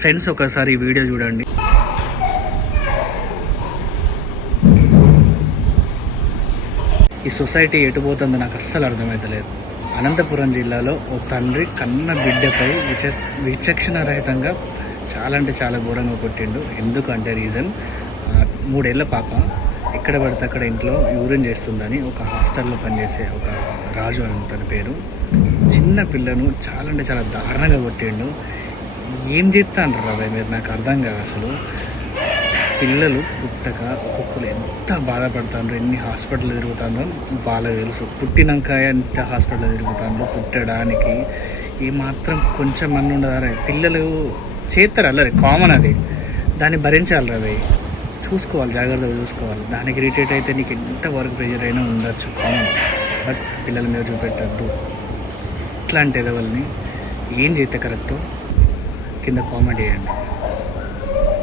Friends ఒకసారి ఈ video చూడండి. ఈ సొసైటీ ఎటు పోతుందో నాకు అస్సలు అర్థమవుతలేదు. అనంతపురం జిల్లాలో ఓ తండ్రి కన్న బిడ్డపై విచక్షణ రహితంగా చాలా అంటే చాలా ఘోరంగా కొట్టిండు. ఎందుకంటే రీజన్ 3 ఏళ్ల పాప ఎక్కడ పడితే అక్కడ ఇంట్లో యూరిన్ చేస్తుందని ఒక హాస్టల్లో పనిచేసే ఒక రాజు అని తన పేరు, చిన్న పిల్లను చాలా అంటే చాలా దారుణంగా కొట్టిండు. ఏం చేస్తా అంటారు అబ్బాయి మీరు, నాకు అర్థం కాదు అసలు. పిల్లలు పుట్టక ఒక్కొక్కరు ఎంత బాధపడుతుండ్రు, ఎన్ని హాస్పిటల్ తిరుగుతుందో వాళ్ళకి తెలుసు. పుట్టినాక ఎంత హాస్పిటల్ తిరుగుతుండ్రు, పుట్టడానికి ఏమాత్రం కొంచెం మంది ఉండదారా. పిల్లలు చేస్తారు అల్లరి, కామన్ అది, దాన్ని భరించాలి రవి. చూసుకోవాలి, జాగ్రత్తగా చూసుకోవాలి. దానికి ఇరిటేట్ అయితే నీకు ఎంత వర్క్ ప్రెషర్ అయినా ఉండొచ్చు, కామన్. బట్ పిల్లల మీద చూపెట్టద్దు. ఇట్లాంటి లెవెల్ని ఏం చేస్తే కరెక్టో కింద కామెంట్ చేయండి.